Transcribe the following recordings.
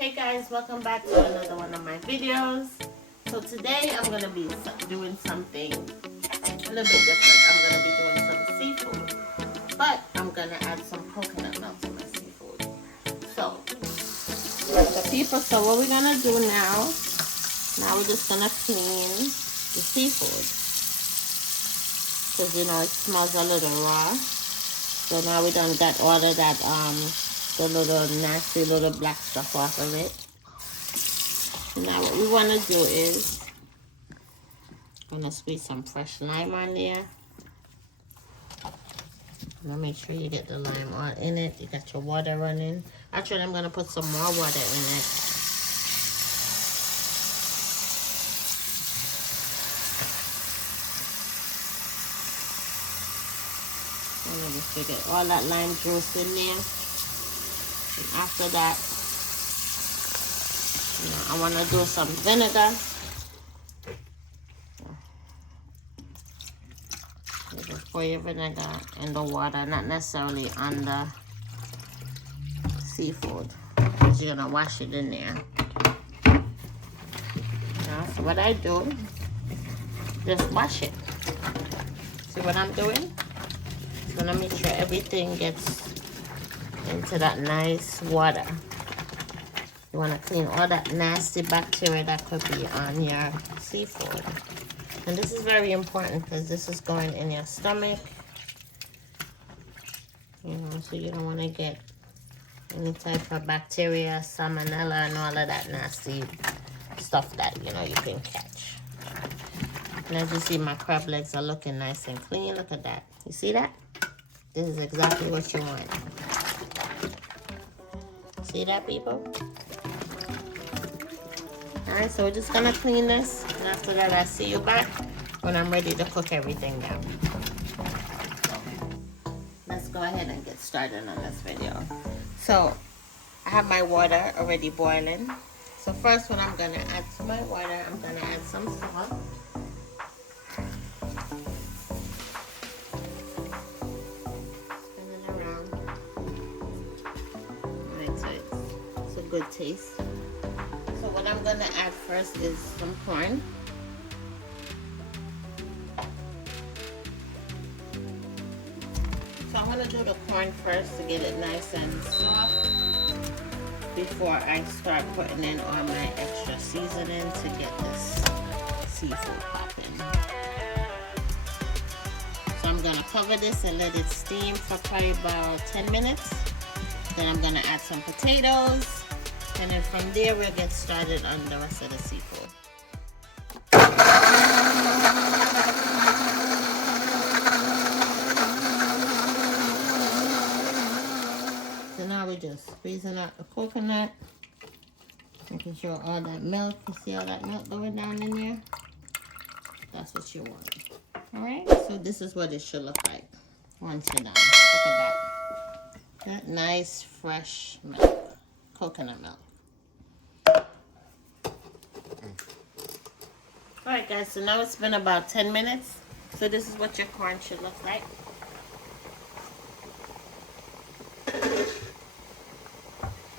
Hey guys, welcome back to another one of my videos. So today I'm going to be doing something a little bit different. I'm going to be doing some seafood, but I'm going to add some coconut milk to my seafood. So, the people, so what we're going to do now we're just going to clean the seafood. Because you know it smells a little raw. So now we done got all of that the little nasty little black stuff off of it. Now what we want to do is I'm gonna squeeze some fresh lime on there. Now make sure you get the lime all in it. You got your water running. Actually, I'm gonna put some more water in it. And then just get all that lime juice in there. And after that, I want to do some vinegar. Just pour your vinegar in the water, not necessarily on the seafood, because you're going to wash it in there. So what I do, just wash it. See what I'm doing? I'm going to make sure everything gets into that nice water. You want to clean all that nasty bacteria that could be on your seafood. And this is very important because this is going in your stomach. You know, so you don't want to get any type of bacteria, salmonella, and all of that nasty stuff that, you know, you can catch. And as you see, my crab legs are looking nice and clean. Look at that. You see that? This is exactly what you want. See that, people? Alright, so we're just gonna clean this, and after that I'll see you back when I'm ready to cook everything down. Let's go ahead and get started on this video. So I have my water already boiling. So first, what I'm gonna add to my water, I'm gonna add some salt. Spin it around. Alright, so it's a good taste. So what I'm gonna add first is some corn. So I'm gonna do the corn first to get it nice and soft before I start putting in all my extra seasoning to get this seafood popping. So I'm gonna cover this and let it steam for probably about 10 minutes. Then I'm gonna add some potatoes. And then from there, we'll get started on the rest of the seafood. So now we're just squeezing out the coconut. Making sure all that milk, you see all that milk going down in there? That's what you want. Alright, so this is what it should look like once you're done. Look at that. That nice, fresh milk. Coconut milk. Alright guys, so now it's been about 10 minutes. So this is what your corn should look like.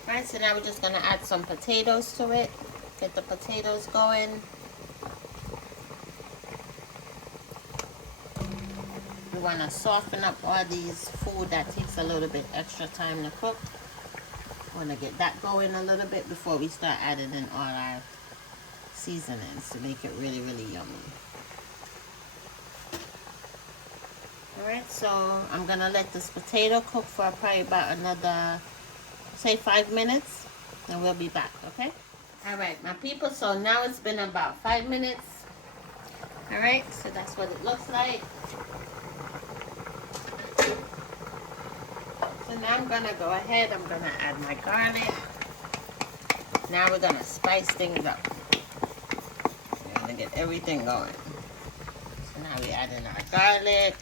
Alright, so now we're just going to add some potatoes to it. Get the potatoes going. We want to soften up all these food that takes a little bit extra time to cook. Want to get that going a little bit before we start adding in all our seasonings to make it really, really yummy. Alright, so I'm gonna let this potato cook for probably about another, say 5 minutes, and we'll be back, okay? Alright, my people, so now it's been about 5 minutes. Alright, so that's what it looks like. So now I'm gonna go ahead, I'm gonna add my garlic. Now we're gonna spice things up. We're gonna get everything going. So now we add in our garlic.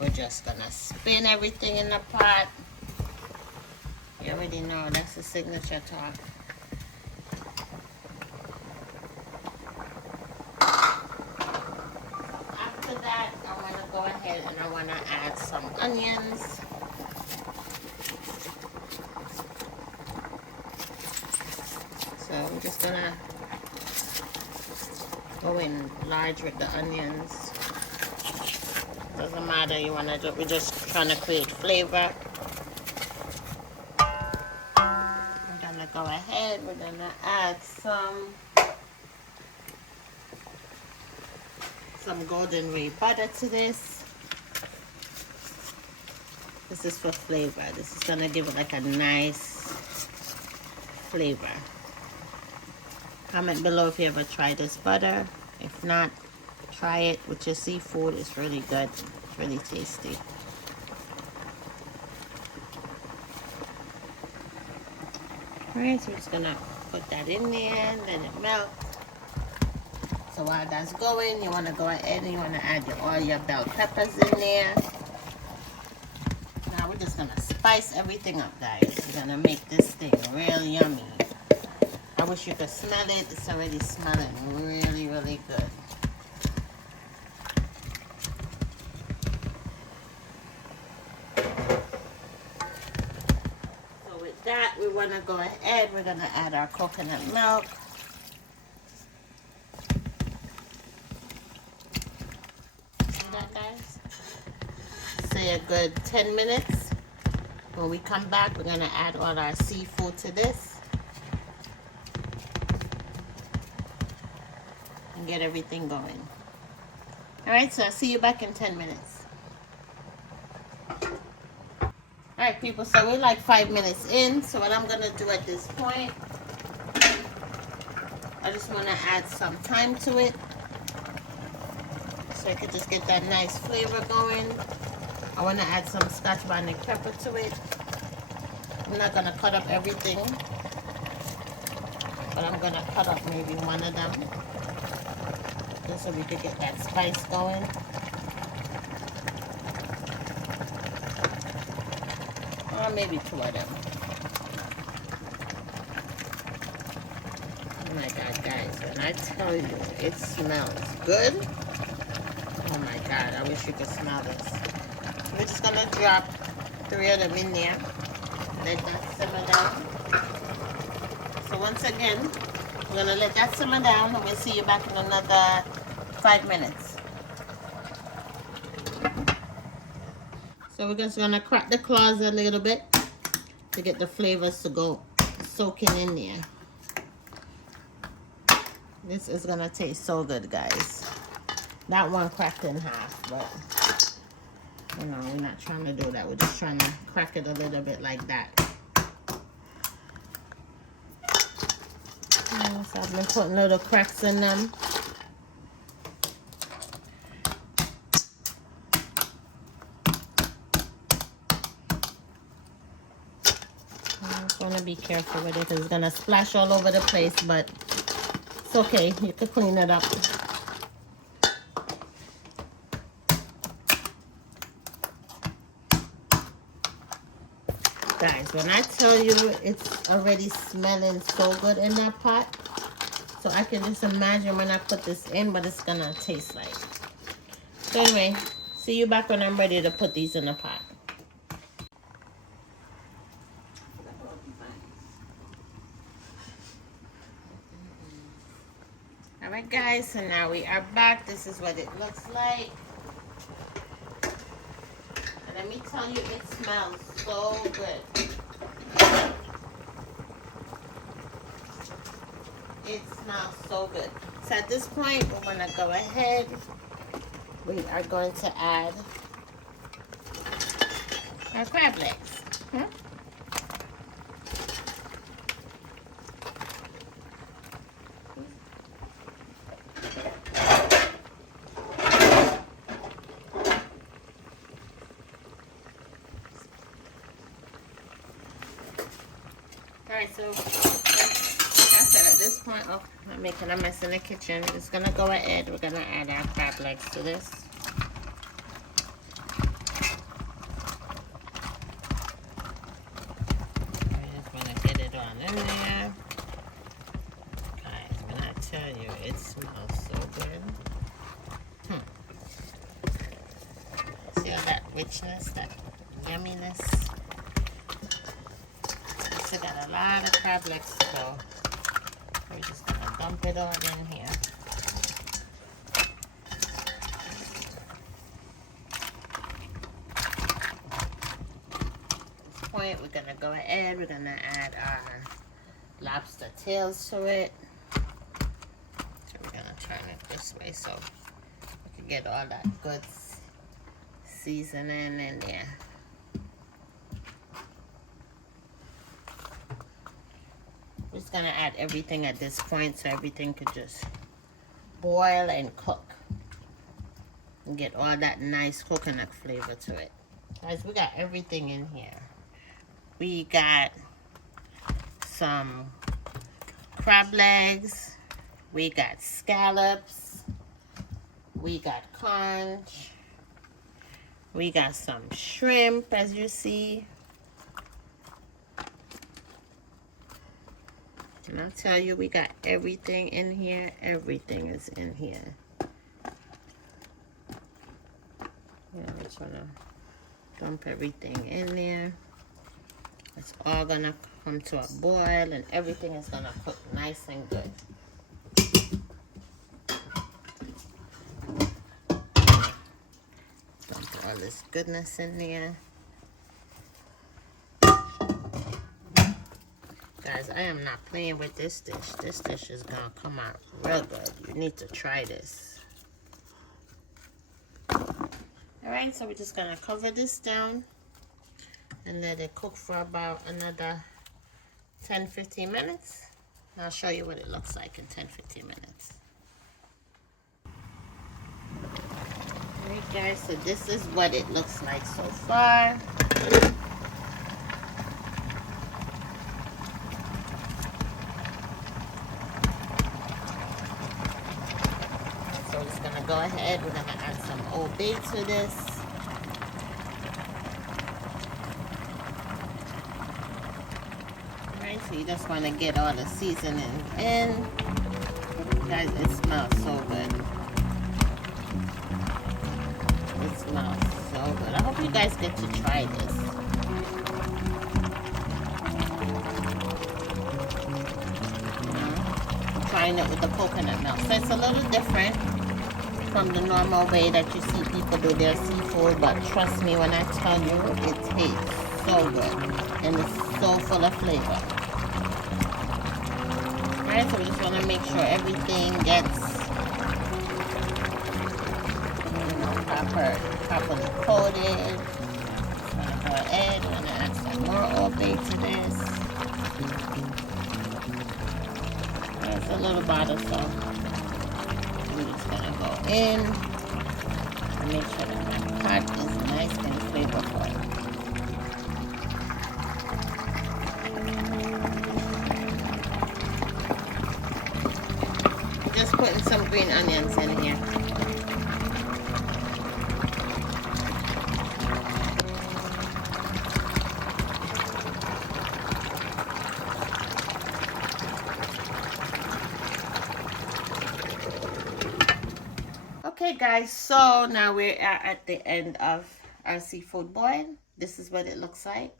We're just gonna spin everything in the pot. You already know that's the signature talk. After that, I wanna go ahead and I wanna add some onions. So I'm just gonna go in large with the onions. Doesn't matter, you wanna do, we're just trying to create flavor. We're gonna go ahead, we're gonna add some golden whey butter to this. This is for flavor. This is gonna give it like a nice flavor. Comment below if you ever tried this butter. If not, try it with your seafood. It's really good. It's really tasty. Alright, so we're just gonna put that in there, let it melt. So while that's going, you wanna go ahead and you wanna add all your bell peppers in there. Now we're just gonna spice everything up, guys. We're gonna make this thing real yummy. I wish you could smell it. It's already smelling really, really good. So with that, we want to go ahead. We're going to add our coconut milk. See that, guys? Say a good 10 minutes. When we come back, we're going to add all our seafood to this. And get everything going. Alright, so I'll see you back in 10 minutes. Alright, people, so we're like 5 minutes in. So what I'm going to do at this point, I just want to add some thyme to it. So I could just get that nice flavor going. I want to add some scotch bonnet pepper to it. I'm not going to cut up everything, but I'm going to cut up maybe one of them, just so we could get that spice going. Or maybe two of them. Oh my God, guys, when I tell you it smells good, oh my God, I wish you could smell this. We're just gonna drop 3 of them in there. Let that simmer down. So once again, we're gonna let that simmer down and we'll see you back in another 5 minutes. So we're just gonna crack the claws a little bit to get the flavors to go soaking in there. This is gonna taste so good, guys. That one cracked in half, but you know, we're not trying to do that. We're just trying to crack it a little bit like that. So I've been putting little cracks in them. I just want to be careful with it because it's going to splash all over the place, but it's okay. You can clean it up. Guys, when I tell you it's already smelling so good in that pot, so I can just imagine when I put this in what it's gonna taste like. So anyway, see you back when I'm ready to put these in the pot. Alright guys, so now we are back. This is what it looks like. And let me tell you, it smells so good. It smells so good. So at this point, we're going to go ahead. We are going to add our crab legs. Alright, so like I said, at this point, oh, I'm making a mess in the kitchen. We're just gonna go ahead. We're gonna add our crab legs to this. I just wanna get it on in there. Guys, when I tell you, it smells so good. See all that richness, that yumminess. Still got a lot of crab legs to go. We're just gonna dump it all in here. Point, we're gonna go ahead, we're gonna add our lobster tails to it. So we're gonna turn it this way so we can get all that good seasoning in there. We're just gonna add everything at this point so everything could just boil and cook and get all that nice coconut flavor to it. Guys, we got everything in here. We got some crab legs, we got scallops, we got conch, we got some shrimp, as you see. And I'll tell you, we got everything in here. Everything is in here. Yeah, I just want to dump everything in there. It's all gonna come to a boil and everything is gonna cook nice and good. Dump all this goodness in there. Guys, I am not playing with this dish. This dish is gonna come out real good. You need to try this. Alright, so we're just gonna cover this down and let it cook for about another 10-15 minutes. And I'll show you what it looks like in 10-15 minutes. Alright guys, so this is what it looks like so far. So we're just gonna go ahead, we're gonna add some Old Bay to this. So you just want to get all the seasoning in. Guys, it smells so good. It smells so good. I hope you guys get to try this. I'm trying it with the coconut milk. So it's a little different from the normal way that you see people do their seafood. But trust me when I tell you, it tastes so good. And it's so full of flavor. Alright, so we just want to make sure everything gets, properly coated. Just want to go ahead, we're going to add some more Old Bay to this. There's a little bottle, so we're just going to go in and make sure that pot is nice and flavorful. Just putting some green onions in here. Okay guys, so now we're at the end of our seafood boil. This is what it looks like.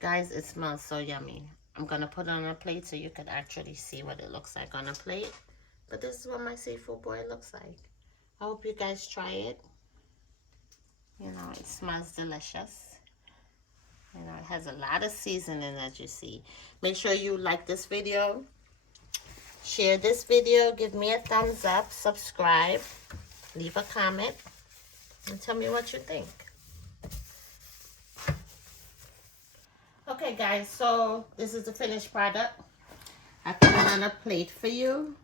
Guys, it smells so yummy. I'm going to put it on a plate so you can actually see what it looks like on a plate. But this is what my seafood boil looks like. I hope you guys try it. You know, it smells delicious. You know, it has a lot of seasoning, as you see. Make sure you like this video. Share this video. Give me a thumbs up. Subscribe. Leave a comment. And tell me what you think. Okay guys, so this is the finished product. I put it on a plate for you.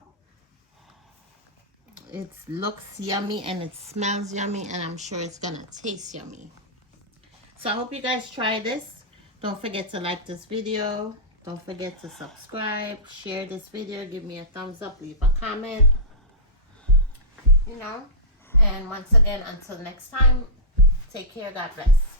It looks yummy and it smells yummy, and I'm sure it's gonna taste yummy. So I hope you guys try this. Don't forget to like this video. Don't forget to subscribe, share this video, give me a thumbs up, leave a comment. You know, and once again, until next time, take care, God bless.